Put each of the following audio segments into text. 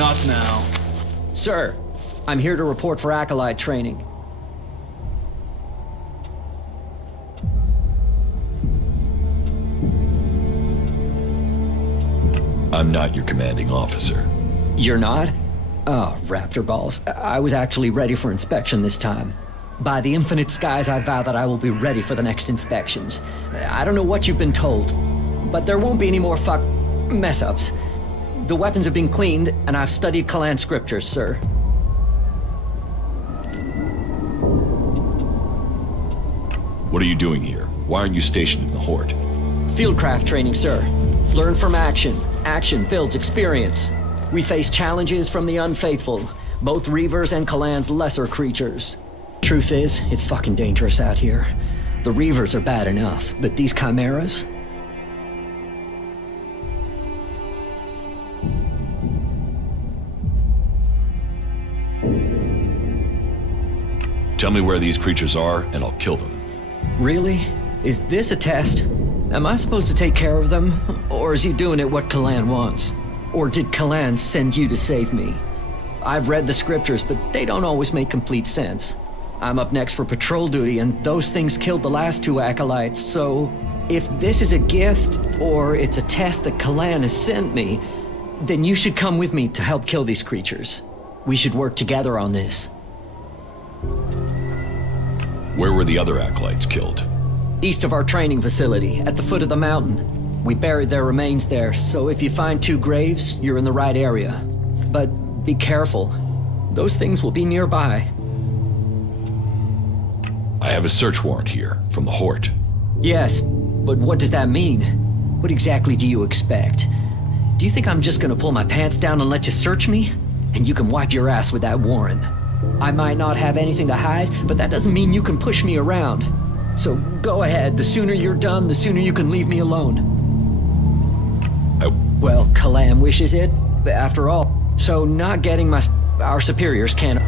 Not now. Sir, I'm here to report for Acolyte training. I'm not your commanding officer. You're not? Oh, raptor balls. I was actually ready for inspection this time. By the infinite skies, I vow that I will be ready for the next inspections. I don't know what you've been told, but there won't be any more mess-ups. The weapons have been cleaned, and I've studied Kalan scriptures, sir. What are you doing here? Why aren't you stationed in the Hort? Fieldcraft training, sir. Learn from action. Action builds experience. We face challenges from the unfaithful, both Reavers and Kalan's lesser creatures. Truth is, it's fucking dangerous out here. The Reavers are bad enough, but these chimeras? Tell me where these creatures are, and I'll kill them. Really? Is this a test? Am I supposed to take care of them? Or is you doing it what Kalan wants? Or did Kalan send you to save me? I've read the scriptures, but they don't always make complete sense. I'm up next for patrol duty, and those things killed the last 2 acolytes, so if this is a gift, or it's a test that Kalan has sent me, then you should come with me to help kill these creatures. We should work together on this. Where were the other acolytes killed? East of our training facility, at the foot of the mountain. We buried their remains there, so if you find 2 graves, you're in the right area. But be careful. Those things will be nearby. I have a search warrant here, from the Hort. Yes, but what does that mean? What exactly do you expect? Do you think I'm just gonna pull my pants down and let you search me? And you can wipe your ass with that warrant. I might not have anything to hide, but that doesn't mean you can push me around. So go ahead, the sooner you're done, the sooner you can leave me alone. Well, Kalam wishes it, after all. So not getting our superiors can't...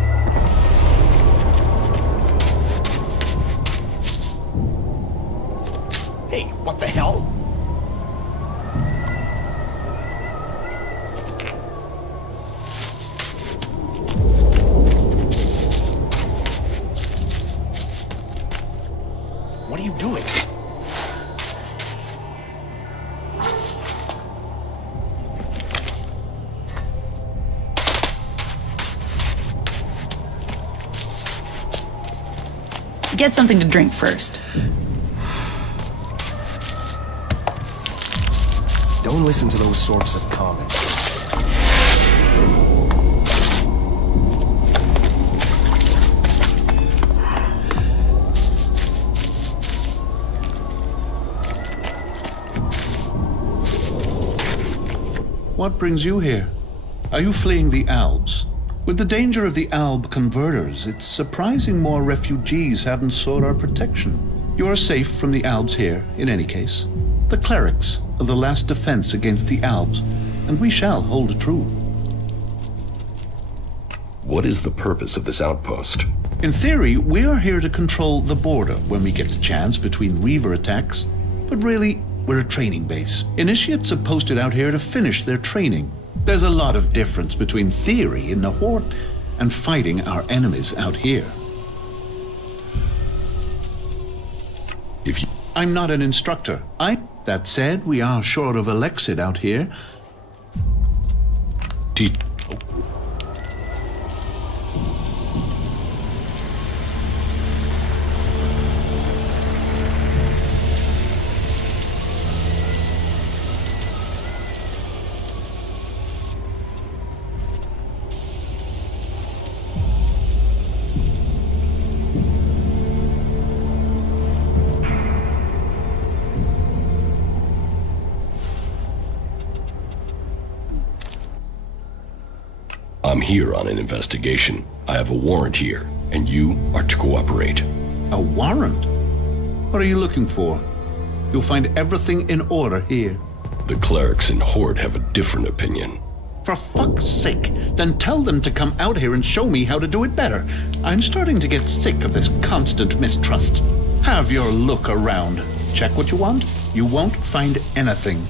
Hey, what the hell? What are you doing? Get something to drink first. Don't listen to those sorts of comments. What brings you here? Are you fleeing the Albs? With the danger of the Alb converters, it's surprising more refugees haven't sought our protection. You are safe from the Albs here, in any case. The clerics of the last defense against the Albs, and we shall hold true. What is the purpose of this outpost? In theory, we are here to control the border when we get the chance between Reaver attacks, but really, we're a training base. Initiates are posted out here to finish their training. There's a lot of difference between theory in the Hort and fighting our enemies out here. I'm not an instructor. That said, we are short of Elexit out here. I'm here on an investigation. I have a warrant here, and you are to cooperate. A warrant? What are you looking for? You'll find everything in order here. The clerics in Horde have a different opinion. For fuck's sake, then tell them to come out here and show me how to do it better. I'm starting to get sick of this constant mistrust. Have your look around. Check what you want. You won't find anything.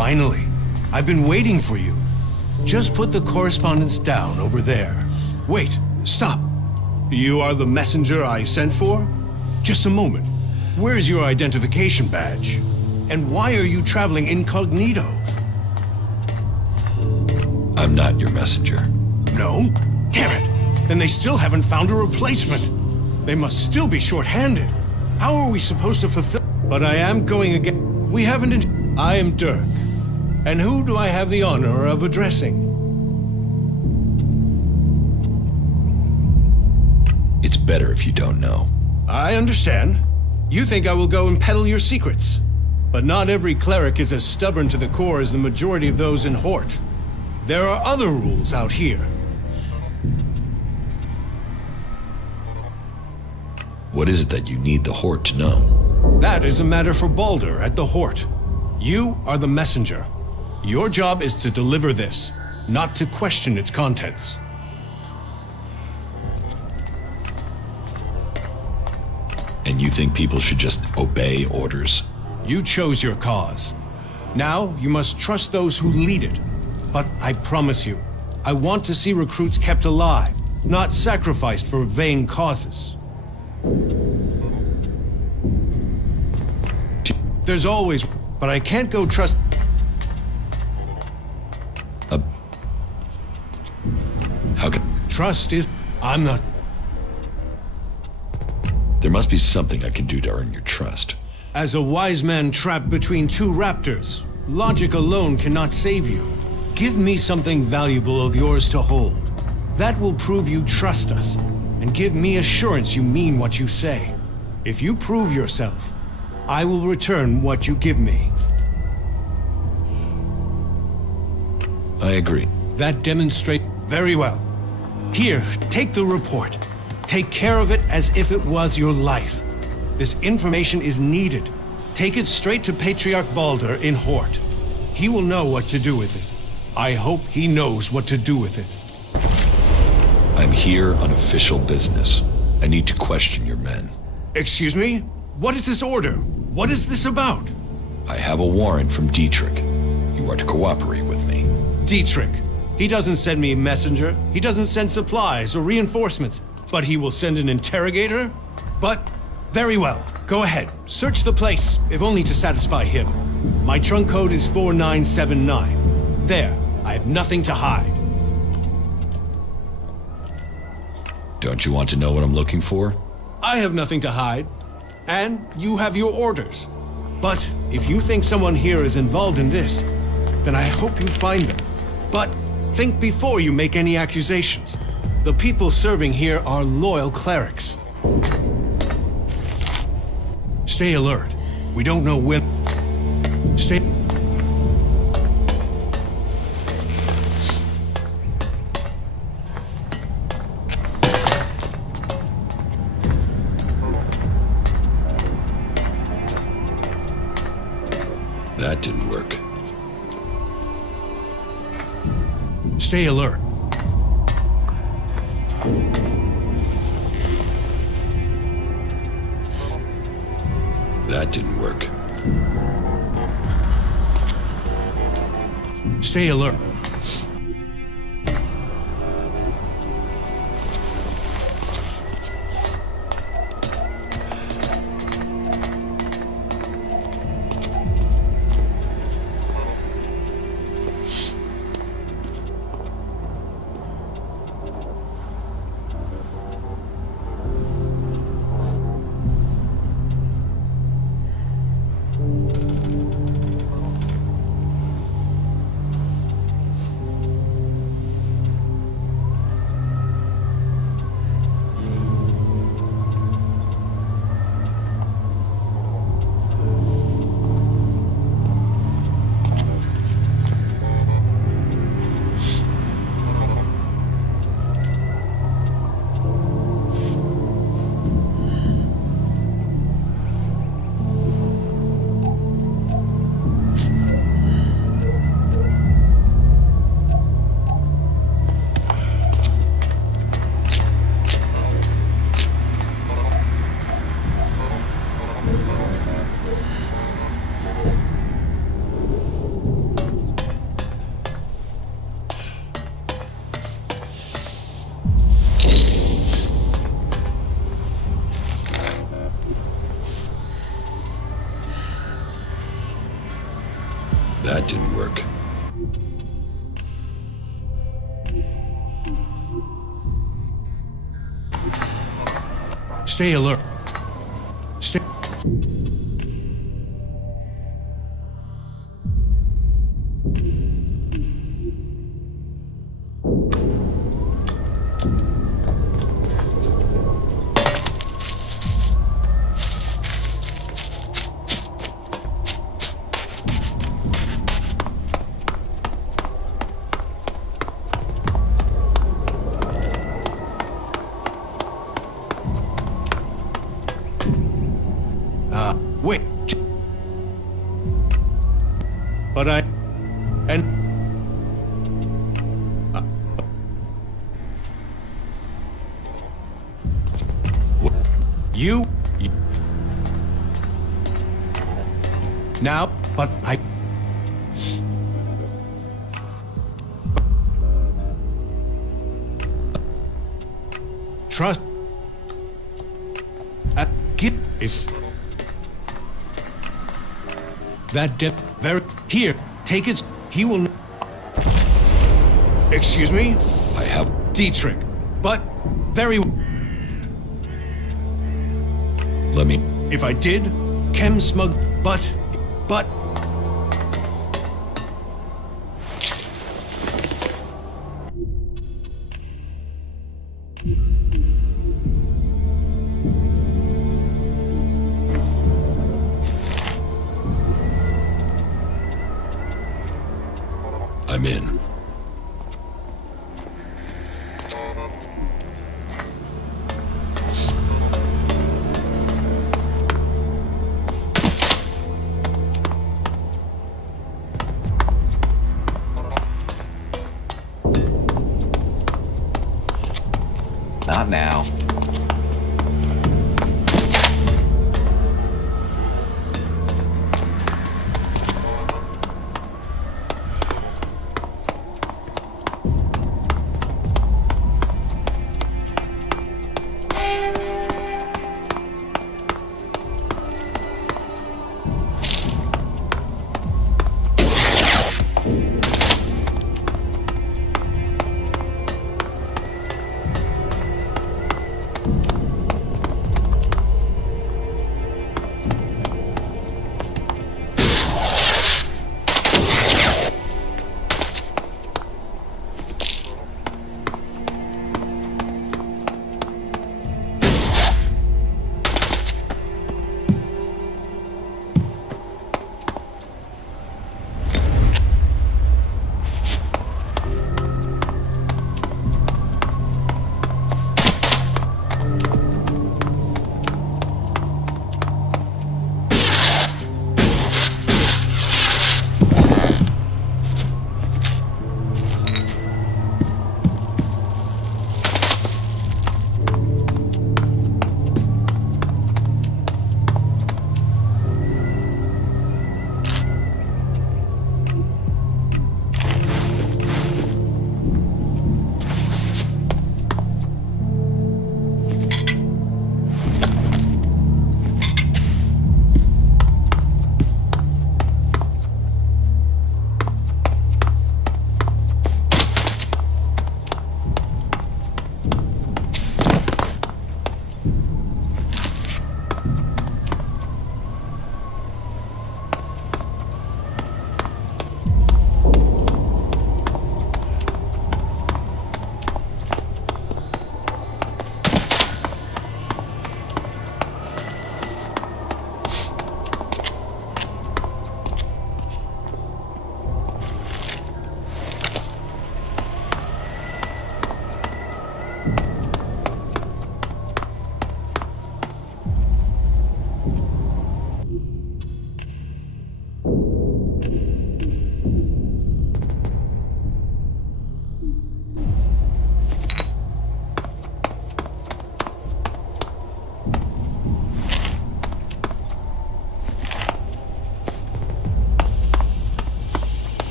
Finally. I've been waiting for you. Just put the correspondence down over there. Wait, stop. You are the messenger I sent for? Just a moment. Where's your identification badge? And why are you traveling incognito? I'm not your messenger. No? Damn it! Then they still haven't found a replacement. They must still be short-handed. How are we supposed to fulfill? But I am going again. We haven't. I am Dirk. And who do I have the honor of addressing? It's better if you don't know. I understand. You think I will go and peddle your secrets. But not every cleric is as stubborn to the core as the majority of those in Hort. There are other rules out here. What is it that you need the Hort to know? That is a matter for Baldur at the Hort. You are the messenger. Your job is to deliver this, not to question its contents. And you think people should just obey orders? You chose your cause. Now you must trust those who lead it. But I promise you, I want to see recruits kept alive, not sacrificed for vain causes. There's always, but I can't go trust. How can... Trust is, I'm not. There must be something I can do to earn your trust. As a wise man trapped between two raptors, logic alone cannot save you. Give me something valuable of yours to hold. That will prove you trust us, and give me assurance you mean what you say. If you prove yourself, I will return what you give me. I agree. That demonstrates very well. Here, take the report. Take care of it as if it was your life. This information is needed. Take it straight to Patriarch Baldur in Hort. He will know what to do with it. I hope he knows what to do with it. I'm here on official business. I need to question your men. Excuse me? What is this order? What is this about? I have a warrant from Dietrich. You are to cooperate with me. Dietrich. He doesn't send me a messenger. He doesn't send supplies or reinforcements. But he will send an interrogator? But, very well. Go ahead. Search the place, if only to satisfy him. My trunk code is 4979. There. I have nothing to hide. Don't you want to know what I'm looking for? I have nothing to hide. And you have your orders. But if you think someone here is involved in this, then I hope you find them. But think before you make any accusations. The people serving here are loyal clerics. Stay alert. We don't know when. Stay. That didn't work. Stay alert. That didn't work. Stay alert. That didn't work. Stay alert. Stay. Wait. But I... And... You... Now, but I... Trust... Get... If... That depth... Very... Here, take it... He will... Excuse me? I have... Dietrich. But... Very... Let me... If I did... Chem smug... But... I'm in. Not now.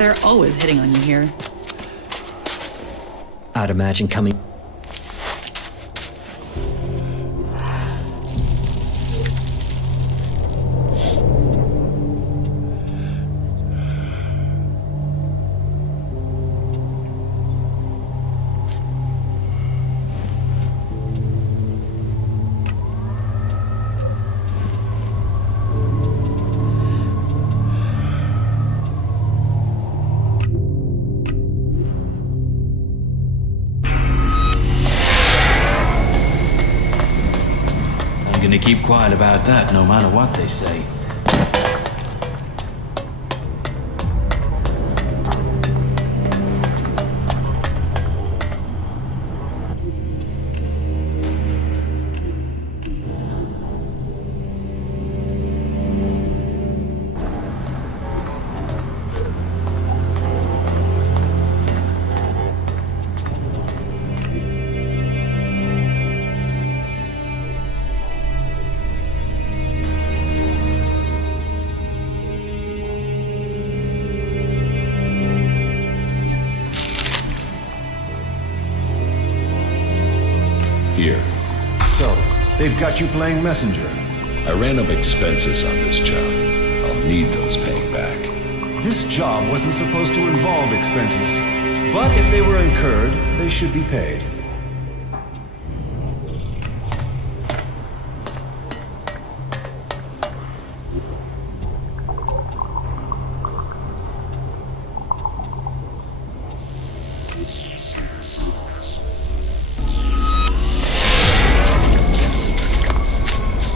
They're always hitting on you here. I'd imagine coming. I'm gonna keep quiet about that no matter what they say. Here. So, they've got you playing messenger. I ran up expenses on this job. I'll need those paying back. This job wasn't supposed to involve expenses. But if they were incurred, they should be paid.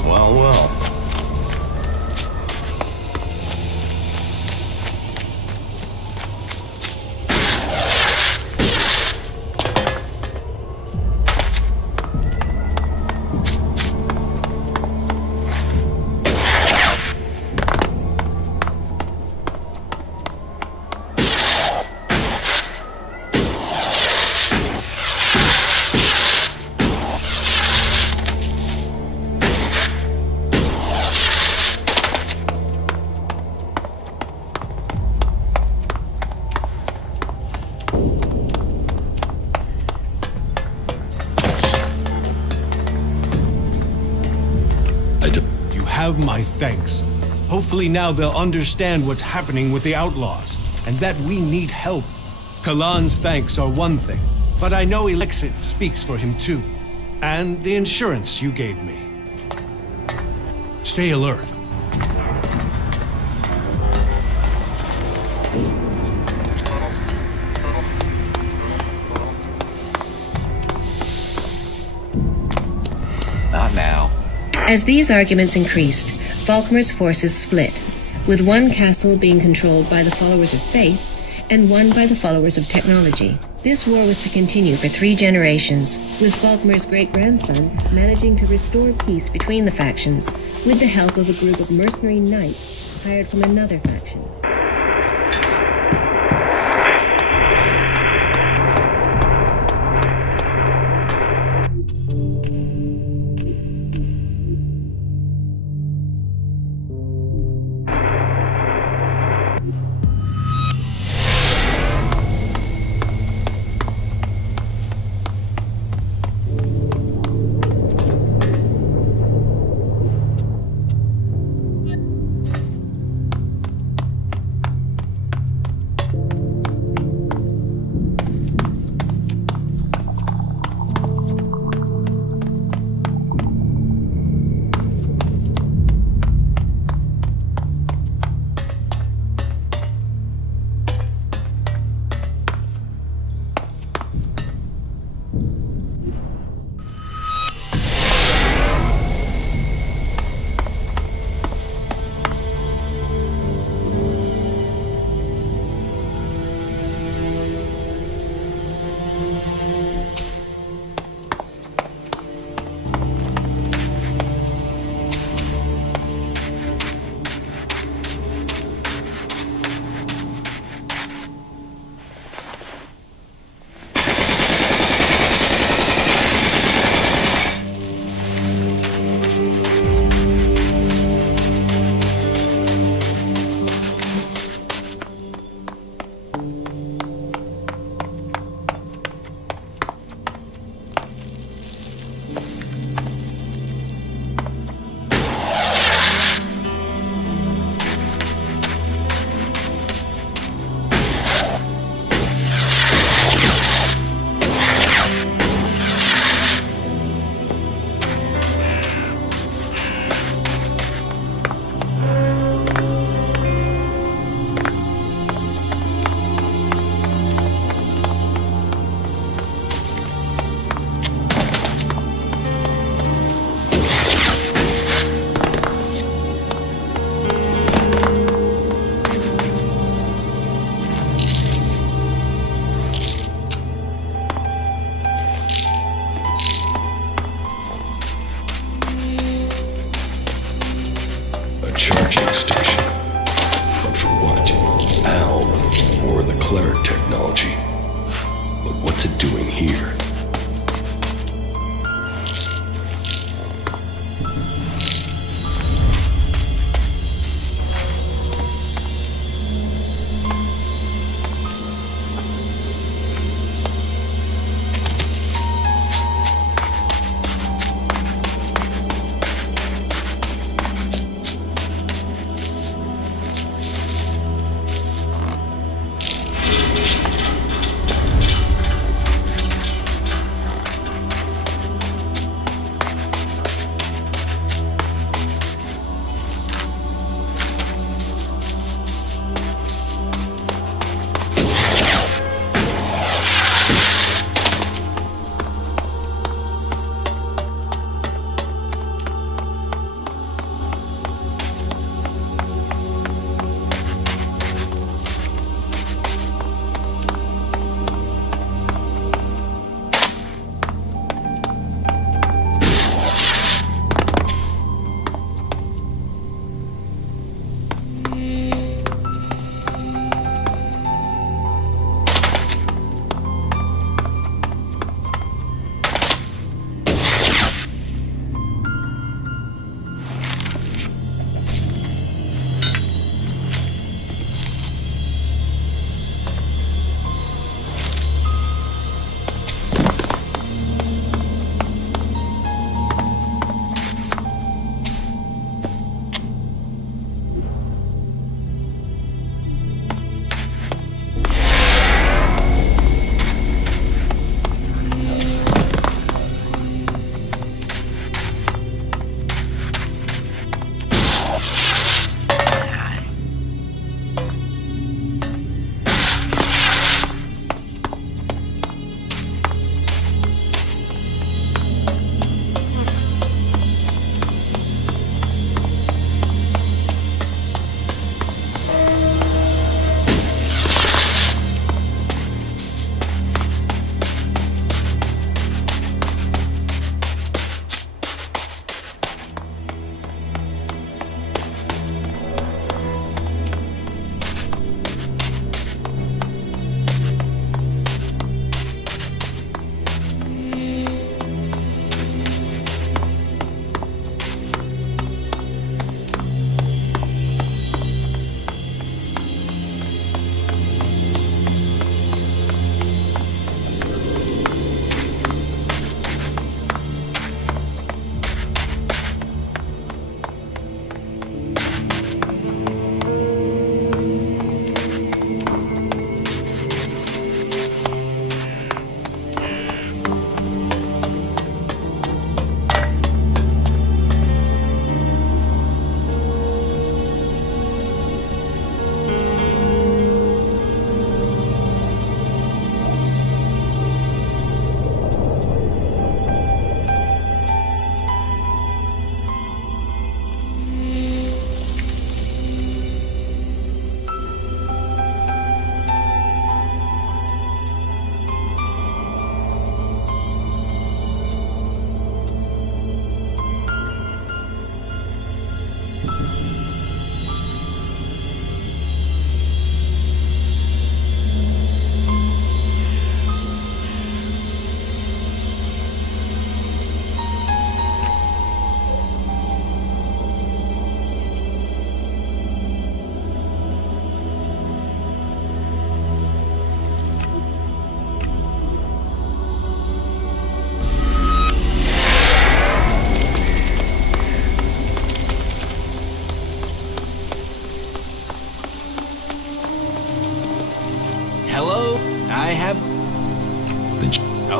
Well, well. Have my thanks. Hopefully now they'll understand what's happening with the outlaws, and that we need help. Kalan's thanks are one thing, but I know Elex speaks for him too. And the insurance you gave me. Stay alert. Not now. As these arguments increased, Falkmer's forces split, with one castle being controlled by the followers of faith and one by the followers of technology. This war was to continue for 3 generations, with Falkmer's great-grandson managing to restore peace between the factions with the help of a group of mercenary knights hired from another faction.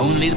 Only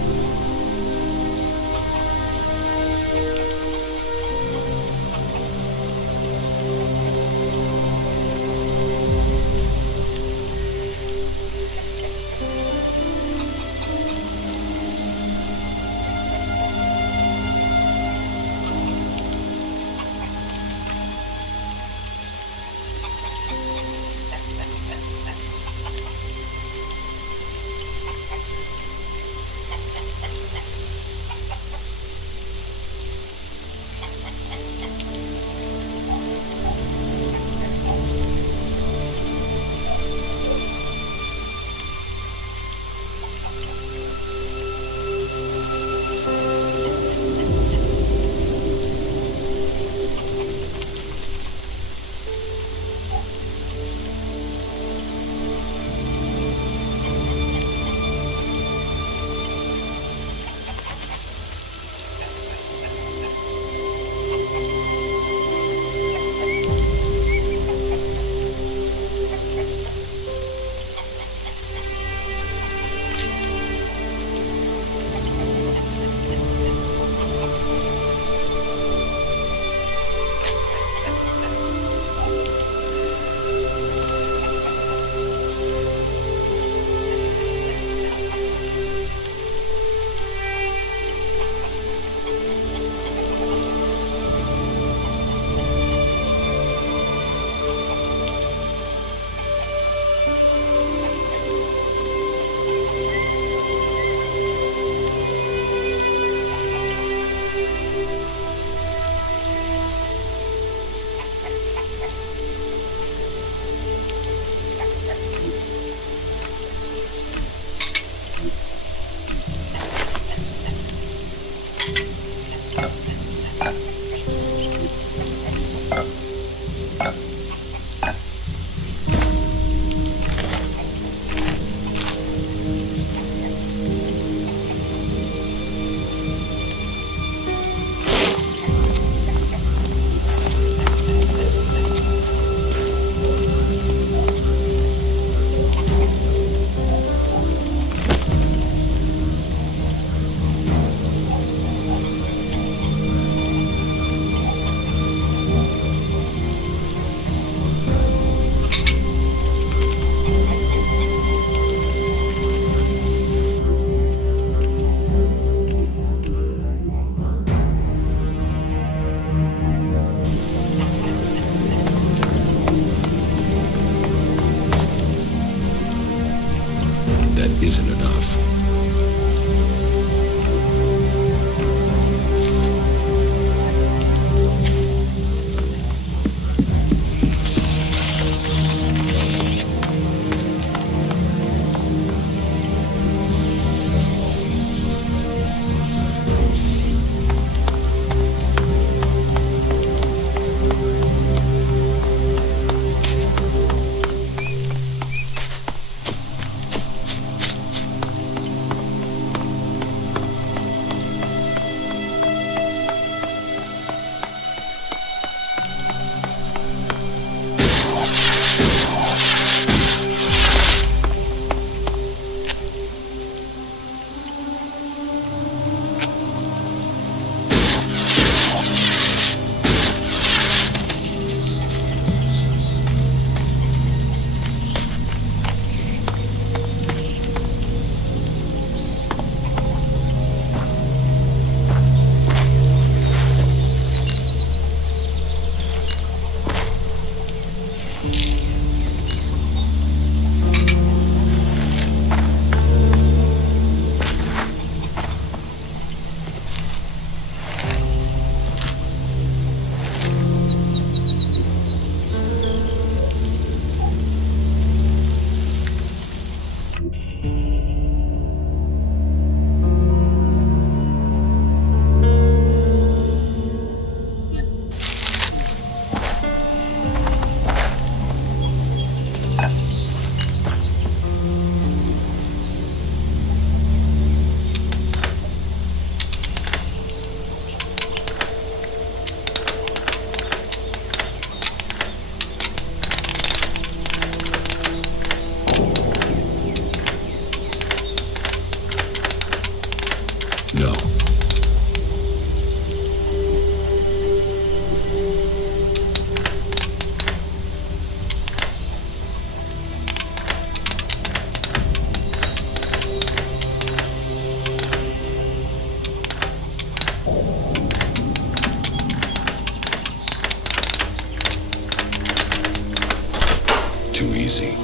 too easy.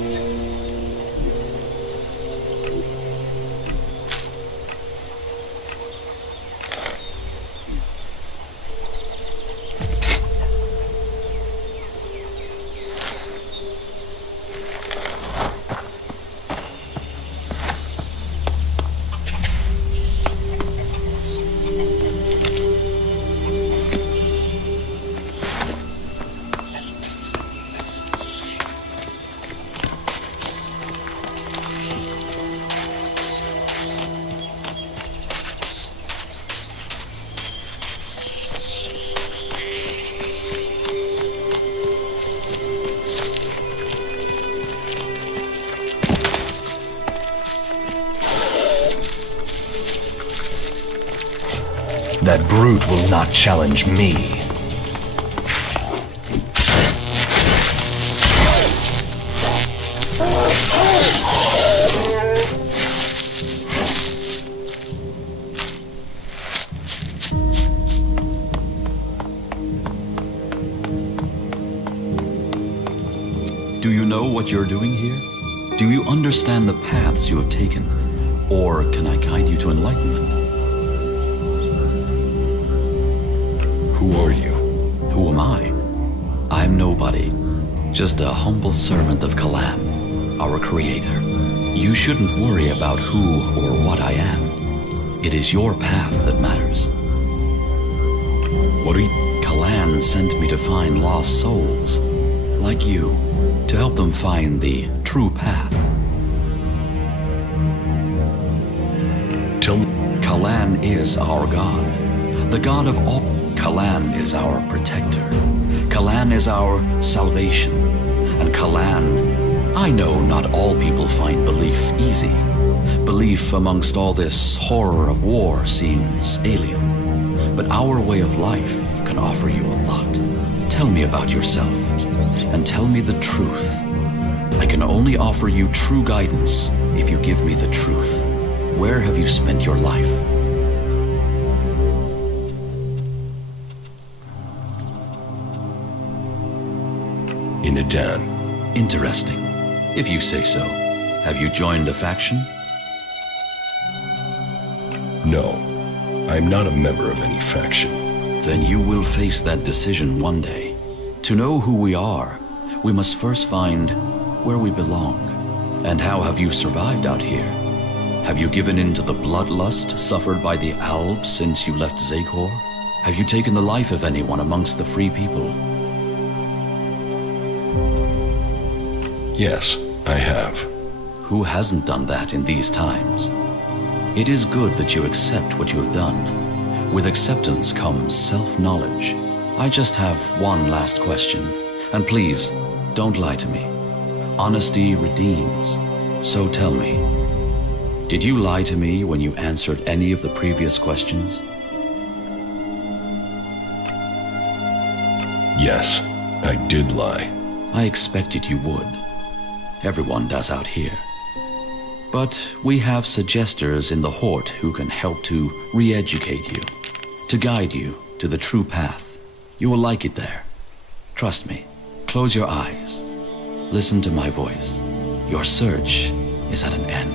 That brute will not challenge me. Do you know what you're doing here? Do you understand the paths you have taken? Or can I guide you to enlightenment? Who are you? Who am I? I'm nobody. Just a humble servant of Kalan, our creator. You shouldn't worry about who or what I am. It is your path that matters. What are you? Kalan sent me to find lost souls, like you, to help them find the true path. Tell me. Kalan is our god, the god of all. Kalan is our protector. Kalan is our salvation. And Kalan, I know not all people find belief easy. Belief amongst all this horror of war seems alien. But our way of life can offer you a lot. Tell me about yourself, and tell me the truth. I can only offer you true guidance if you give me the truth. Where have you spent your life? In a den. Interesting, if you say so. Have you joined a faction? No, I'm not a member of any faction. Then you will face that decision one day. To know who we are, we must first find where we belong. And how have you survived out here? Have you given in to the bloodlust suffered by the Albs since you left Zakor? Have you taken the life of anyone amongst the free people? Yes, I have. Who hasn't done that in these times? It is good that you accept what you have done. With acceptance comes self-knowledge. I just have one last question, and please, don't lie to me. Honesty redeems. So tell me, did you lie to me when you answered any of the previous questions? Yes, I did lie. I expected you would. Everyone does out here. But we have suggesters in the Hort who can help to re-educate you, to guide you to the true path. You will like it there. Trust me. Close your eyes. Listen to my voice. Your search is at an end.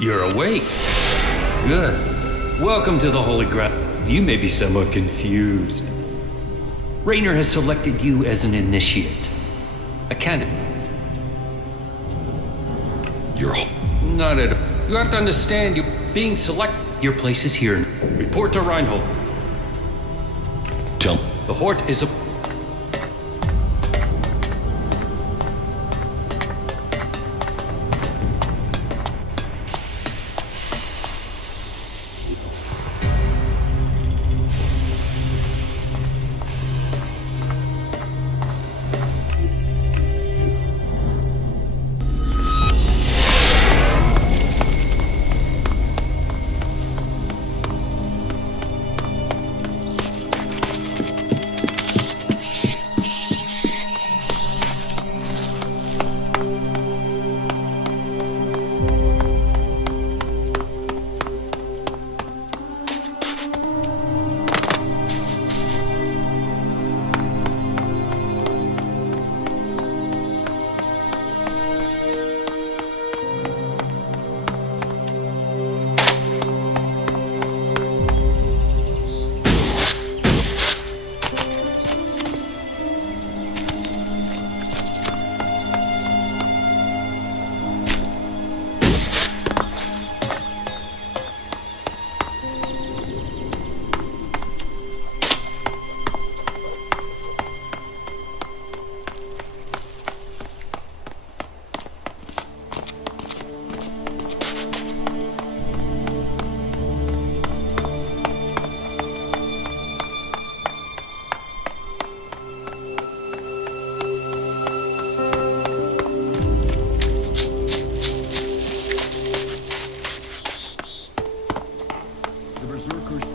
You're awake. Good. Welcome to the Holy Ground. You may be somewhat confused. Raynor has selected you as an initiate. A candidate. You're... Not at all. You have to understand, you're being selected. Your place is here. Report to Reinhold. Tell... The Hort is a...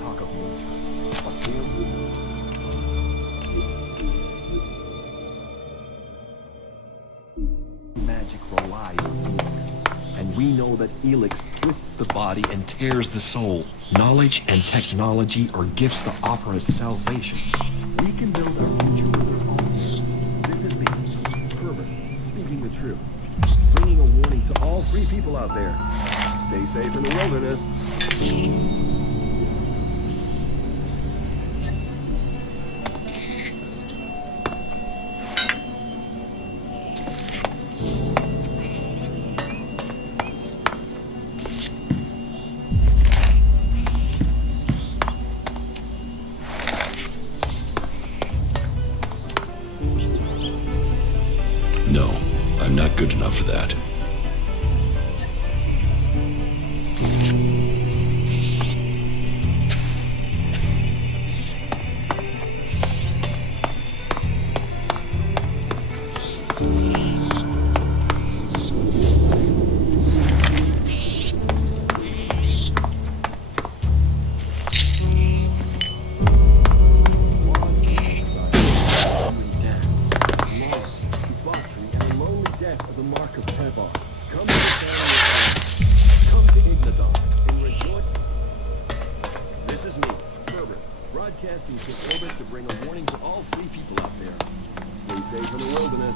talk of nature, but here magic relies on Elex, and we know that Elex twists the body and tears the soul. Knowledge and technology are gifts that offer us salvation. We can build our future with our own hands. This is me, Herbert, speaking the truth. Bringing a warning to all free people out there. Stay safe in the wilderness. No, I'm not good enough for that. This is me, Herbert, broadcasting to orbit to bring a warning to all free people out there. Stay safe in the wilderness.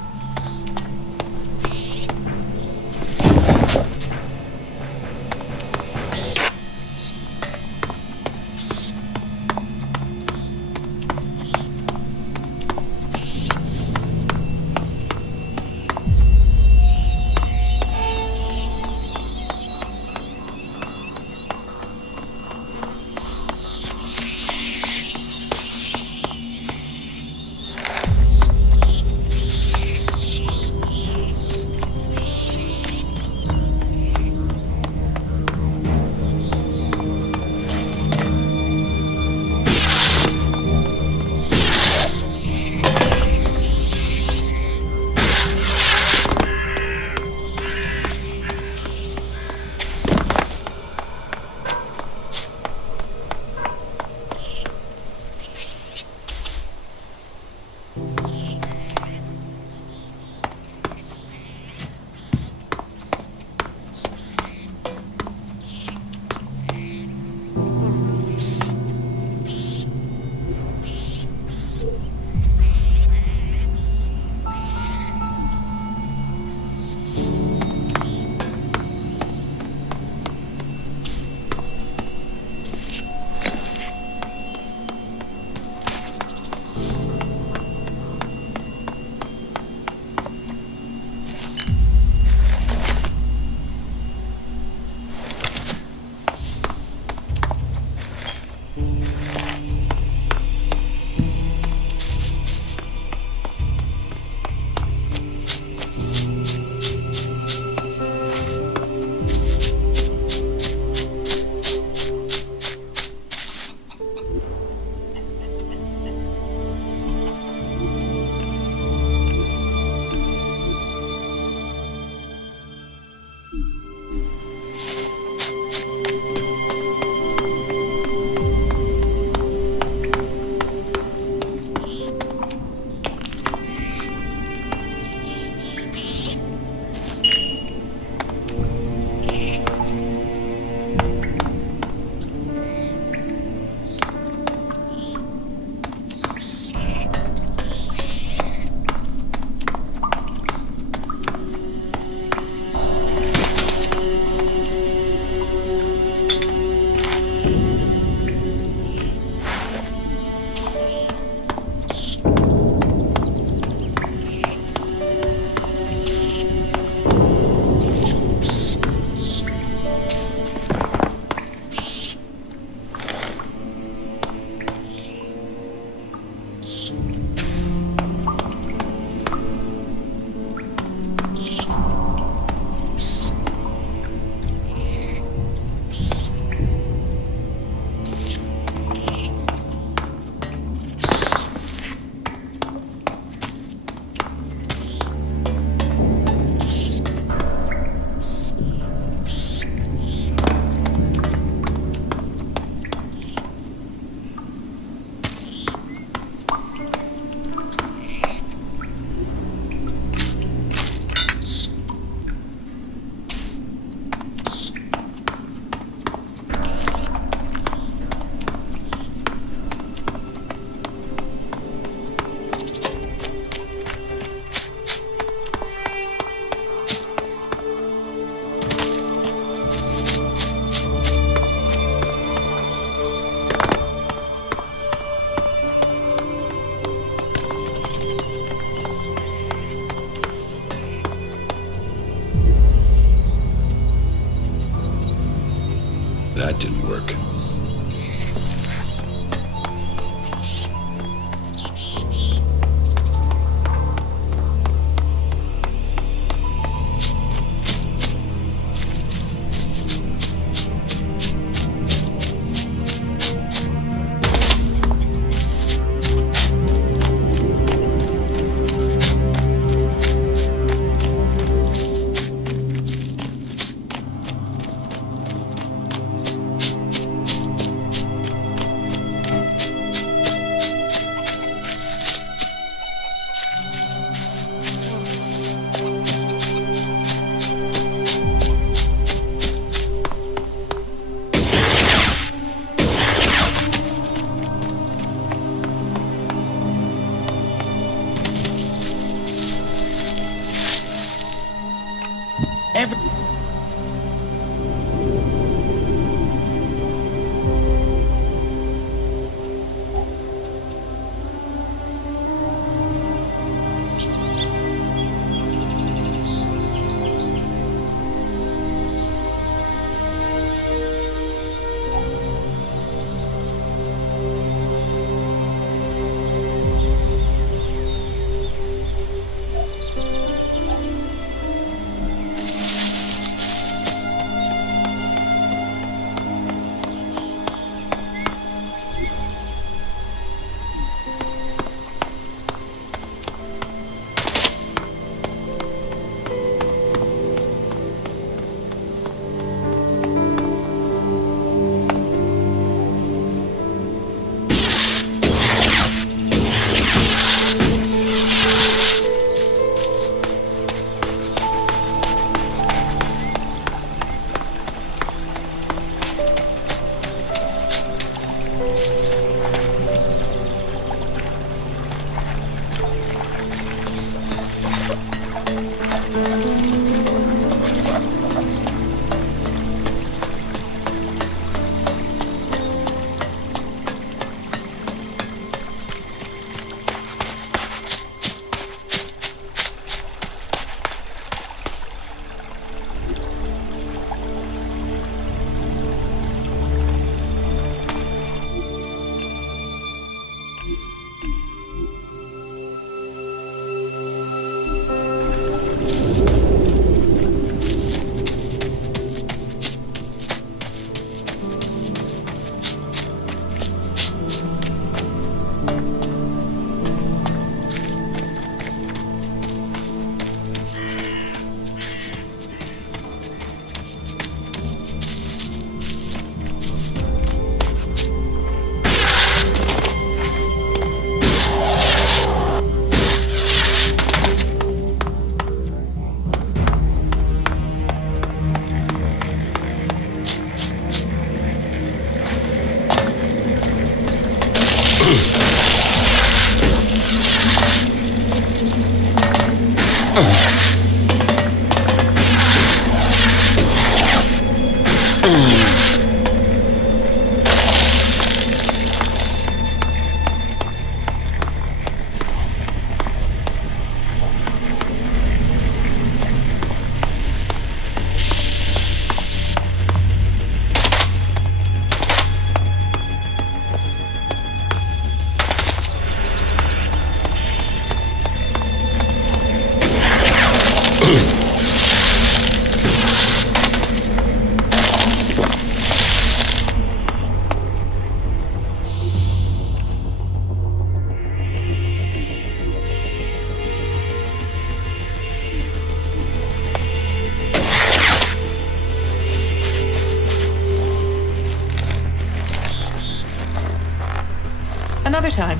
Another time.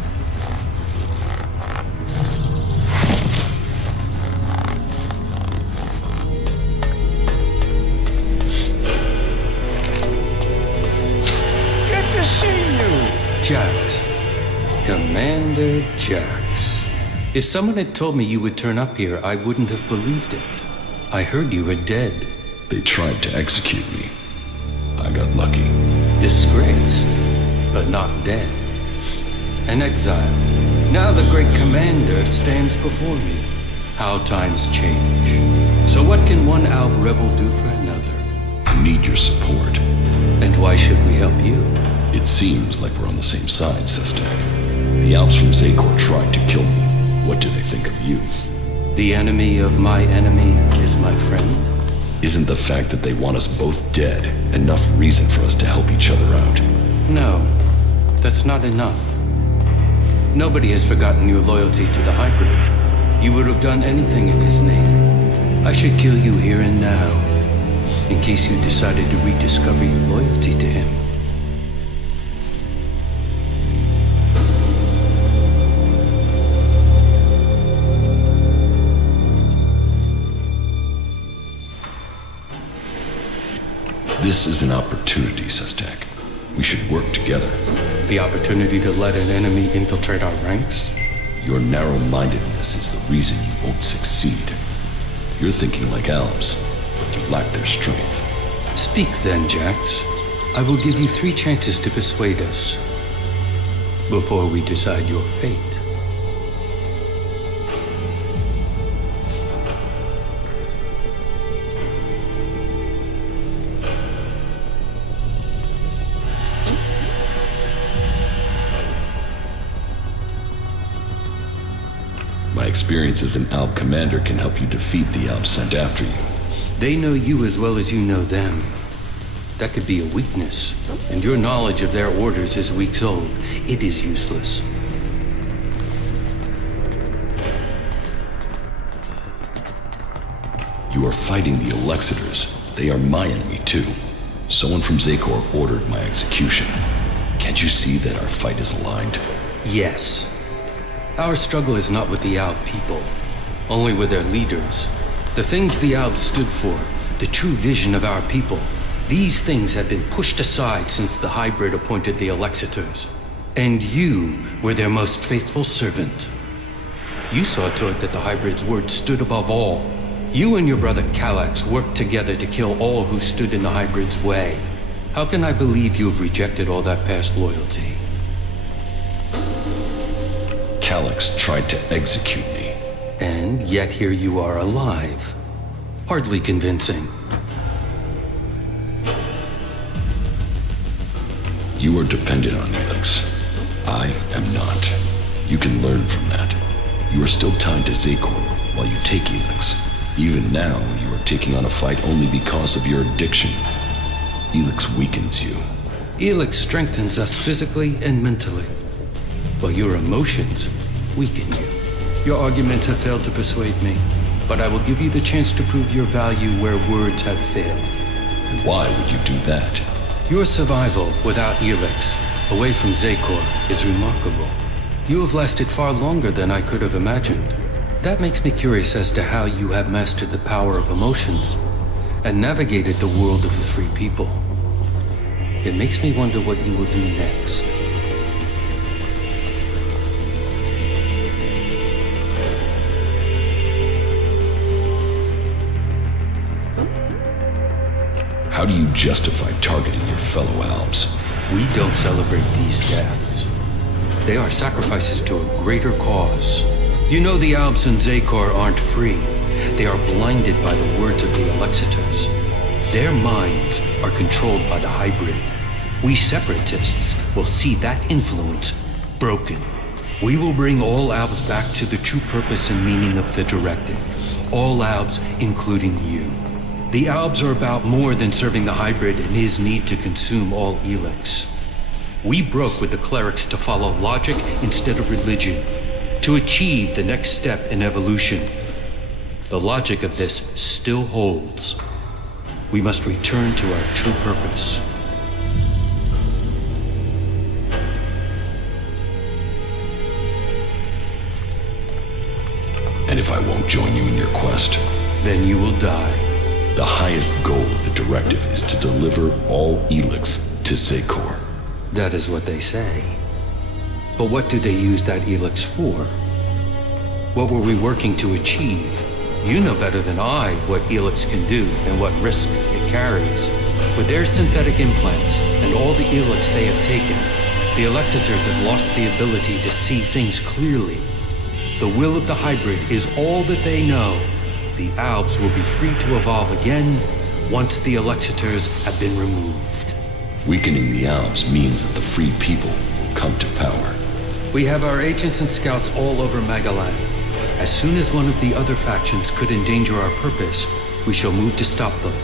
Good to see you, Jax. Commander Jax. If someone had told me you would turn up here, I wouldn't have believed it. I heard you were dead. They tried to execute me. I got lucky. Disgraced, but not dead. An exile. Now the great commander stands before me. How times change. So what can one Alb rebel do for another? I need your support. And why should we help you? It seems like we're on the same side, Sestak. The Alps from Zakor tried to kill me. What do they think of you? The enemy of my enemy is my friend? Isn't the fact that they want us both dead enough reason for us to help each other out? No, that's not enough. Nobody has forgotten your loyalty to the hybrid. You would have done anything in his name. I should kill you here and now, in case you decided to rediscover your loyalty to him. This is an opportunity, Sestak. We should work together. The opportunity to let an enemy infiltrate our ranks? Your narrow-mindedness is the reason you won't succeed. You're thinking like Albs, but you lack their strength. Speak then, Jax. I will give you 3 chances to persuade us before we decide your fate. My experience as an Alb commander can help you defeat the Alb sent after you. They know you as well as you know them. That could be a weakness, and your knowledge of their orders is weeks old. It is useless. You are fighting the Alexiters. They are my enemy too. Someone from Zakor ordered my execution. Can't you see that our fight is aligned? Yes. Our struggle is not with the Alb people, only with their leaders. The things the Alb stood for, the true vision of our people, these things have been pushed aside since the hybrid appointed the Alexiters. And you were their most faithful servant. You saw to it that the hybrid's word stood above all. You and your brother Calax worked together to kill all who stood in the hybrid's way. How can I believe you have rejected all that past loyalty? Calax tried to execute me. And yet here you are alive. Hardly convincing. You are dependent on Elex. I am not. You can learn from that. You are still tied to Zakor while you take Elex. Even now, you are taking on a fight only because of your addiction. Elex weakens you. Elex strengthens us physically and mentally, while your emotions weaken you. Your arguments have failed to persuade me, but I will give you the chance to prove your value where words have failed. And why would you do that? Your survival without Elex, away from Zakor, is remarkable. You have lasted far longer than I could have imagined. That makes me curious as to how you have mastered the power of emotions and navigated the world of the free people. It makes me wonder what you will do next. do you justify targeting your fellow Albs? We don't celebrate these deaths. They are sacrifices to a greater cause. You know the Albs and Zakor aren't free. They are blinded by the words of the Alexiters. Their minds are controlled by the hybrid. We separatists will see that influence broken. We will bring all Albs back to the true purpose and meaning of the directive. All Albs, including you. The Albs are about more than serving the hybrid and his need to consume all Elex. We broke with the clerics to follow logic instead of religion, to achieve the next step in evolution. The logic of this still holds. We must return to our true purpose. And if I won't join you in your quest, then you will die. The highest goal of the directive is to deliver all Elex to Zakor. That is what they say. But what do they use that Elex for? What were we working to achieve? You know better than I what Elex can do and what risks it carries. With their synthetic implants and all the Elex they have taken, the Alexiters have lost the ability to see things clearly. The will of the hybrid is all that they know. The Albs will be free to evolve again once the Alexiters have been removed. Weakening the Albs means that the free people will come to power. We have our agents and scouts all over Magalan. As soon as one of the other factions could endanger our purpose, we shall move to stop them.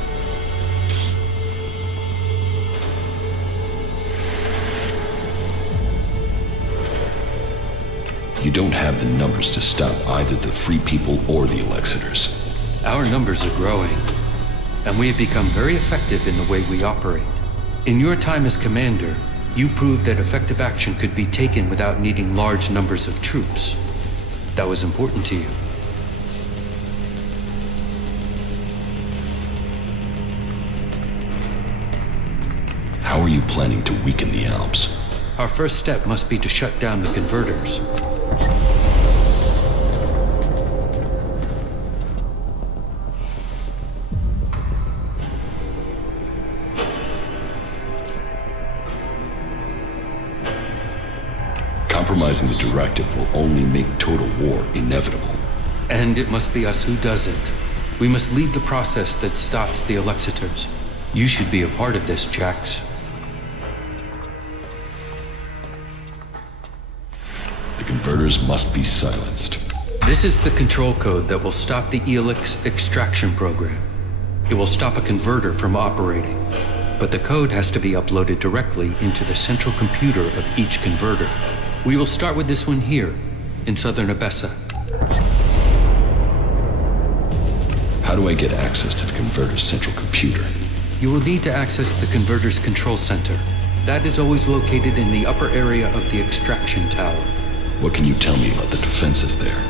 You don't have the numbers to stop either the free people or the Alexiters. Our numbers are growing, and we have become very effective in the way we operate. In your time as commander, you proved that effective action could be taken without needing large numbers of troops. That was important to you. How are you planning to weaken the Albs? Our first step must be to shut down the converters. Compromising the directive will only make total war inevitable. And it must be us who does it. We must lead the process that stops the Alexiters. You should be a part of this, Jax. The converters must be silenced. This is the control code that will stop the Elex extraction program. It will stop a converter from operating. But the code has to be uploaded directly into the central computer of each converter. We will start with this one here, in southern Abessa. How do I get access to the converter's central computer? You will need to access the converter's control center. That is always located in the upper area of the extraction tower. What can you tell me about the defenses there?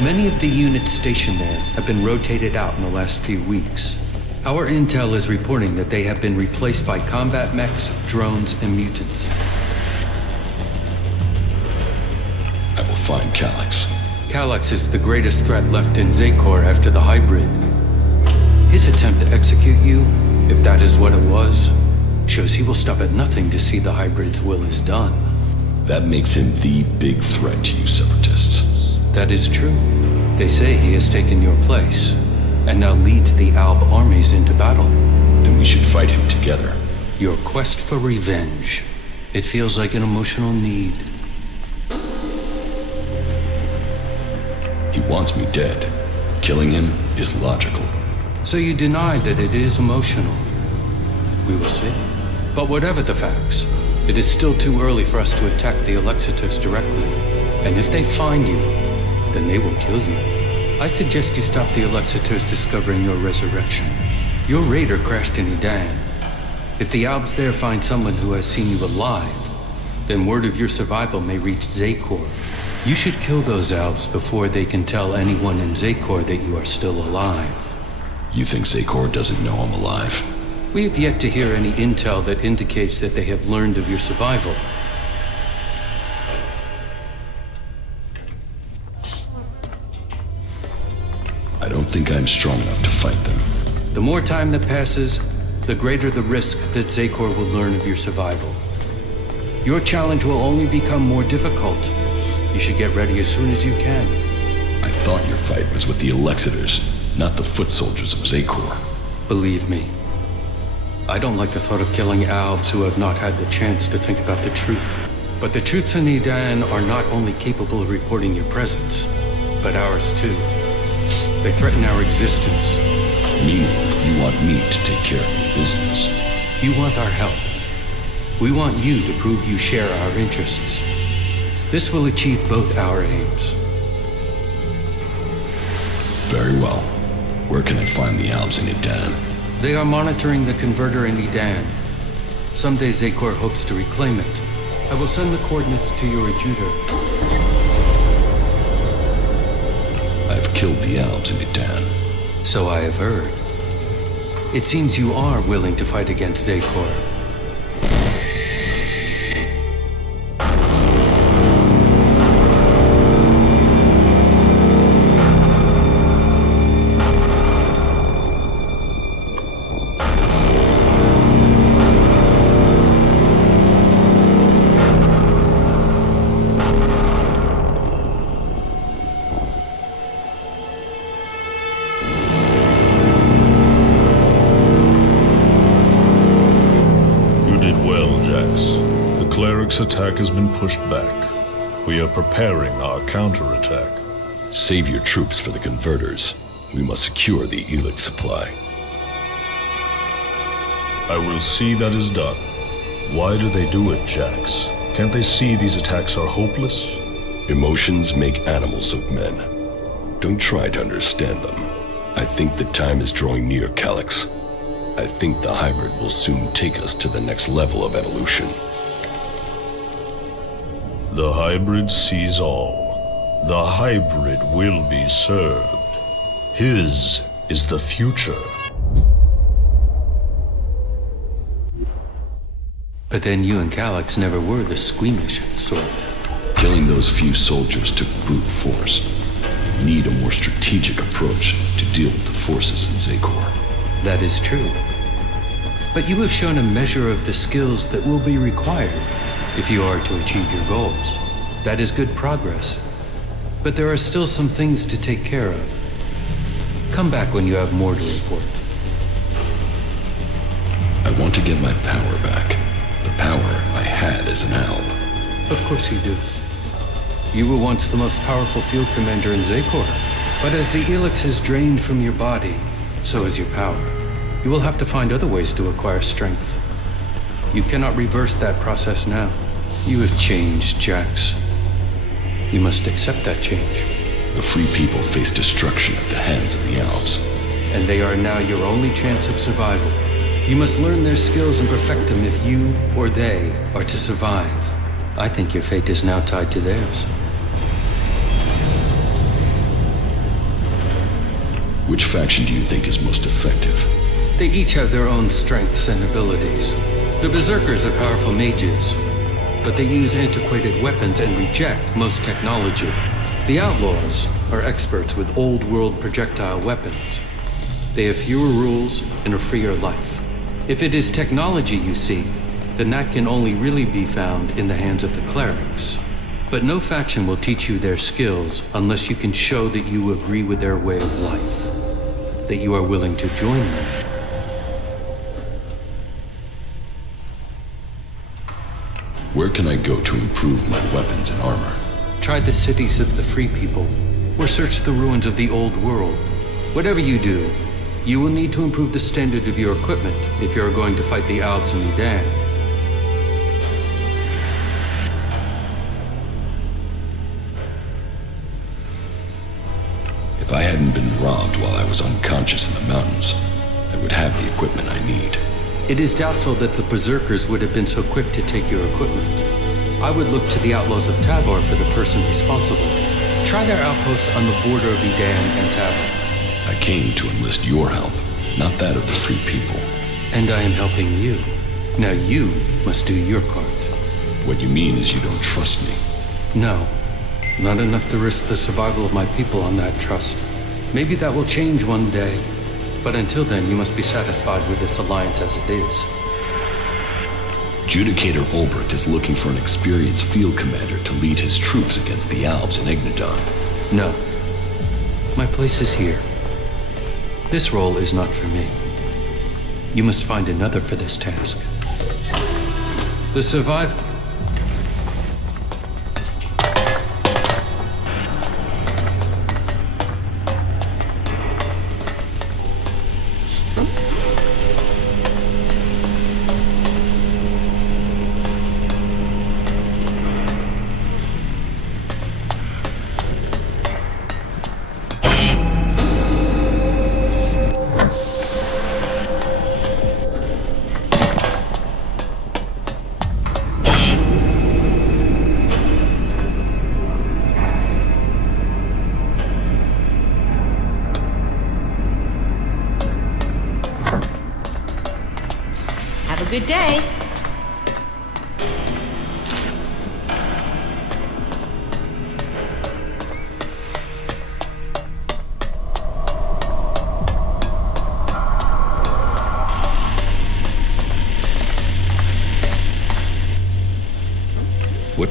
Many of the units stationed there have been rotated out in the last few weeks. Our intel is reporting that they have been replaced by combat mechs, drones, and mutants. I will find Calyx. Calyx is the greatest threat left in Zakor after the hybrid. His attempt to execute you, if that is what it was, shows he will stop at nothing to see the hybrid's will is done. That makes him the big threat to you separatists. That is true. They say he has taken your place, and now leads the Alb armies into battle. Then we should fight him together. Your quest for revenge. It feels like an emotional need. He wants me dead. Killing him is logical. So you deny that it is emotional? We will see. But whatever the facts, it is still too early for us to attack the Alexiters directly. And if they find you, then they will kill you. I suggest you stop the Alexiters discovering your resurrection. Your raider crashed in Edan. If the Albs there find someone who has seen you alive, then word of your survival may reach Zakor. You should kill those Albs before they can tell anyone in Zakor that you are still alive. You think Zakor doesn't know I'm alive? We have yet to hear any intel that indicates that they have learned of your survival. I don't think I'm strong enough to fight them. The more time that passes, the greater the risk that Zakor will learn of your survival. Your challenge will only become more difficult. You should get ready as soon as you can. I thought your fight was with the Elexitors, not the foot soldiers of Zakor. Believe me, I don't like the thought of killing Albs who have not had the chance to think about the truth. But the troops in Edan are not only capable of reporting your presence, but ours too. They threaten our existence. Meaning, you want me to take care of your business. You want our help. We want you to prove you share our interests. This will achieve both our aims. Very well. Where can I find the Albs in Edan? They are monitoring the converter in Edan. Someday Zakor hopes to reclaim it. I will send the coordinates to your adjutor. I've killed the Albs in Edan. So I have heard. It seems you are willing to fight against Zakor. Attack has been pushed back. We are preparing our counterattack. Save your troops for the converters. We must secure the Elex supply. I will see that is done. Why do they do it, Jax? Can't they see these attacks are hopeless? Emotions make animals of men. Don't try to understand them. I think the time is drawing near, Calyx. I think the hybrid will soon take us to the next level of evolution. The hybrid sees all. The hybrid will be served. His is the future. But then you and Calyx never were the squeamish sort. Killing those few soldiers took brute force. We need a more strategic approach to deal with the forces in Zakor. That is true. But you have shown a measure of the skills that will be required if you are to achieve your goals. That is good progress. But there are still some things to take care of. Come back when you have more to report. I want to get my power back. The power I had as an Alb. Of course you do. You were once the most powerful field commander in Zakor. But as the Elex has drained from your body, so has your power. You will have to find other ways to acquire strength. You cannot reverse that process now. You have changed, Jax. You must accept that change. The free people face destruction at the hands of the Albs. And they are now your only chance of survival. You must learn their skills and perfect them if you or they are to survive. I think your fate is now tied to theirs. Which faction do you think is most effective? They each have their own strengths and abilities. The Berserkers are powerful mages, but they use antiquated weapons and reject most technology. The Outlaws are experts with old-world projectile weapons. They have fewer rules and a freer life. If it is technology you seek, then that can only really be found in the hands of the clerics. But no faction will teach you their skills unless you can show that you agree with their way of life, that you are willing to join them. Where can I go to improve my weapons and armor? Try the cities of the free people, or search the ruins of the old world. Whatever you do, you will need to improve the standard of your equipment if you are going to fight the Albs in Edan. If I hadn't been robbed while I was unconscious in the mountains, I would have the equipment I need. It is doubtful that the Berserkers would have been so quick to take your equipment. I would look to the Outlaws of Tavor for the person responsible. Try their outposts on the border of Edan and Tavor. I came to enlist your help, not that of the free people. And I am helping you. Now you must do your part. What you mean is you don't trust me? No. Not enough to risk the survival of my people on that trust. Maybe that will change one day. But until then, you must be satisfied with this alliance as it is. Judicator Ulbricht is looking for an experienced field commander to lead his troops against the Alps and Ignadon. No. My place is here. This role is not for me. You must find another for this task. The survived... Have a good day. What?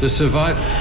The survival.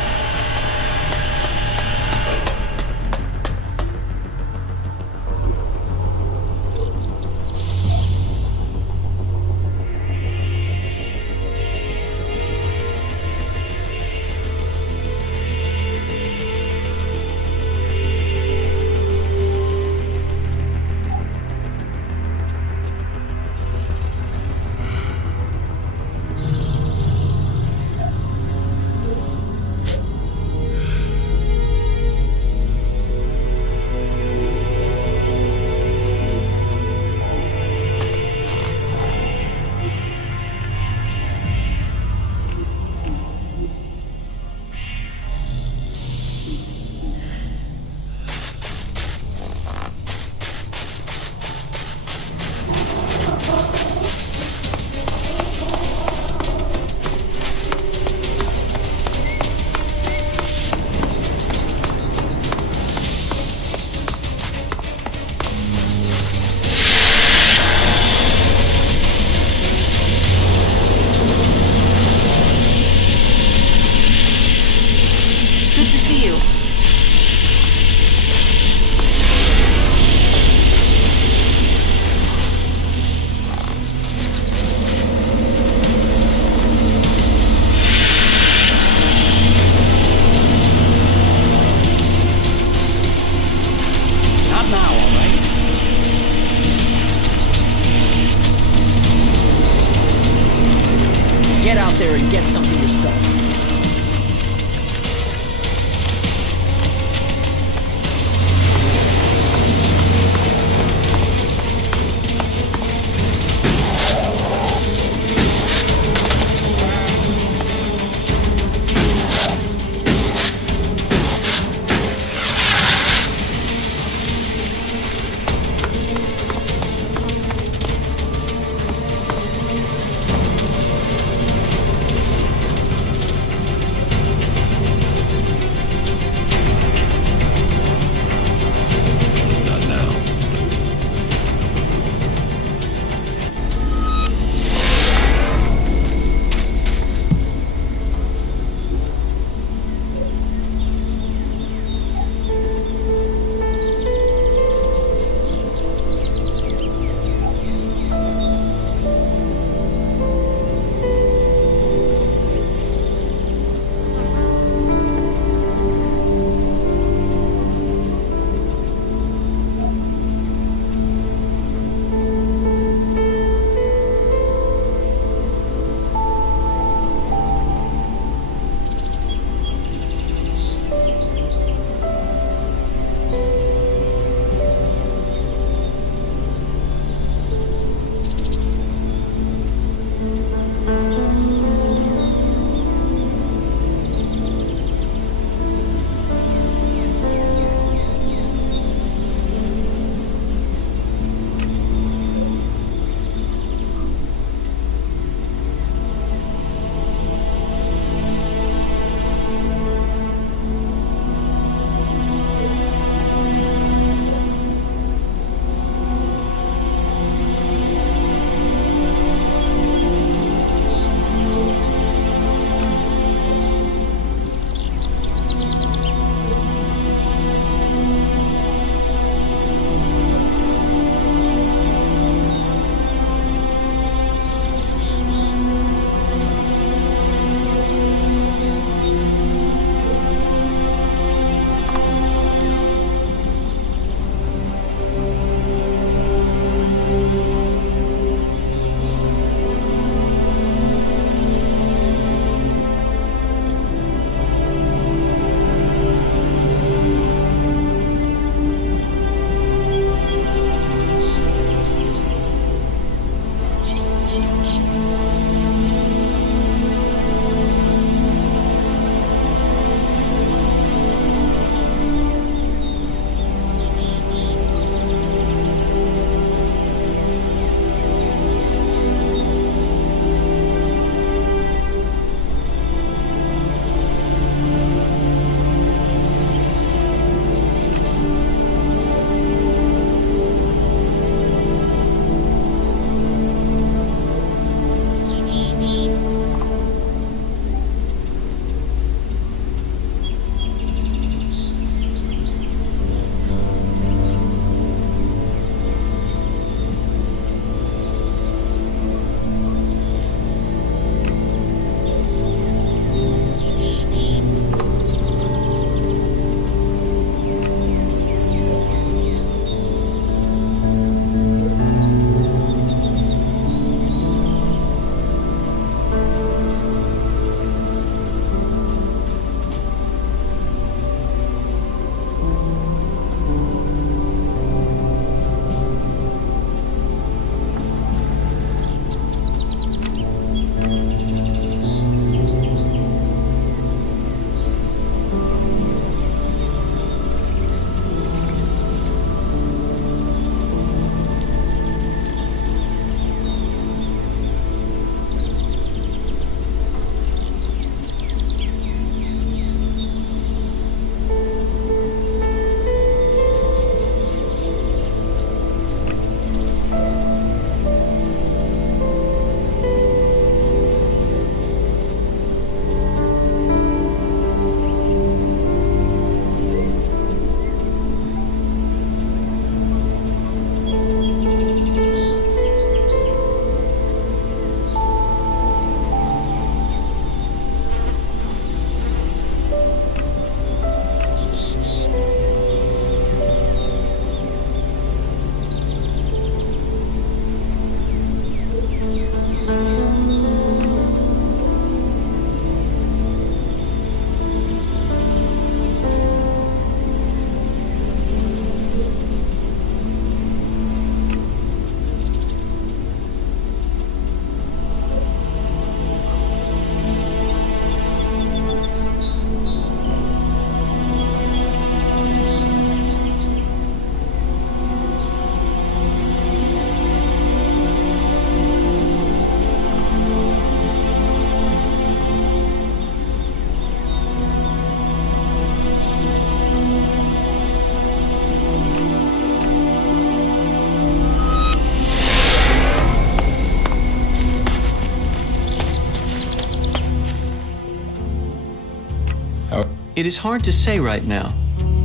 It is hard to say right now.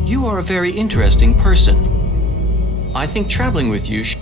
You are a very interesting person. I think traveling with you should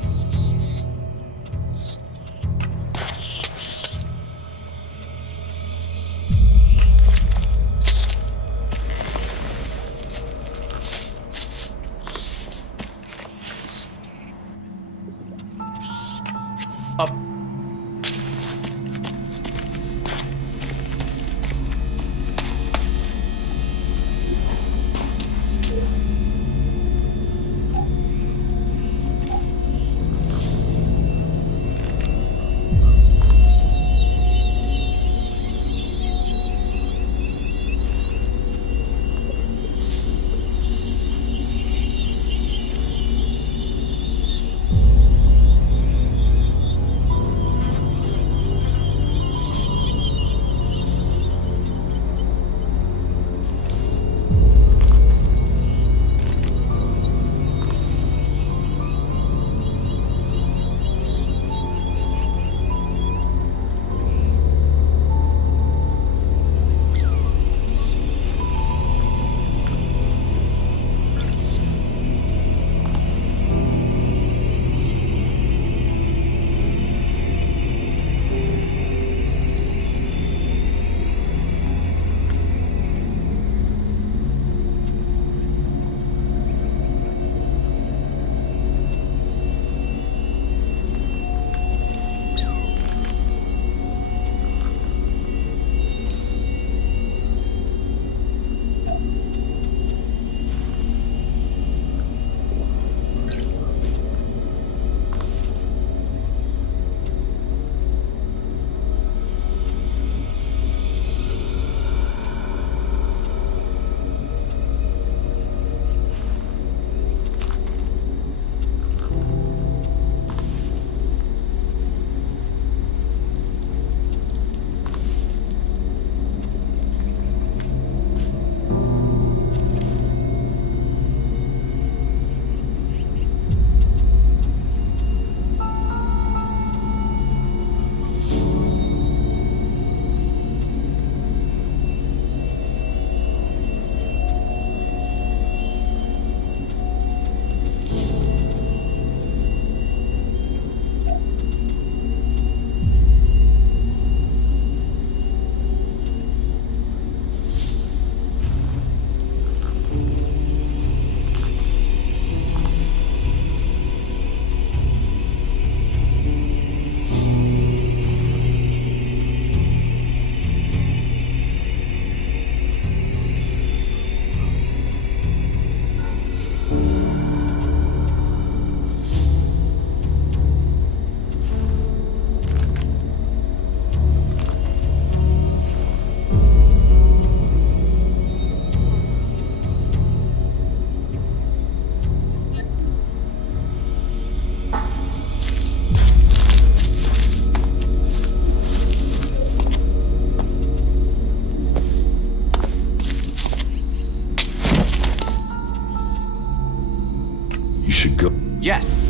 go. Yes.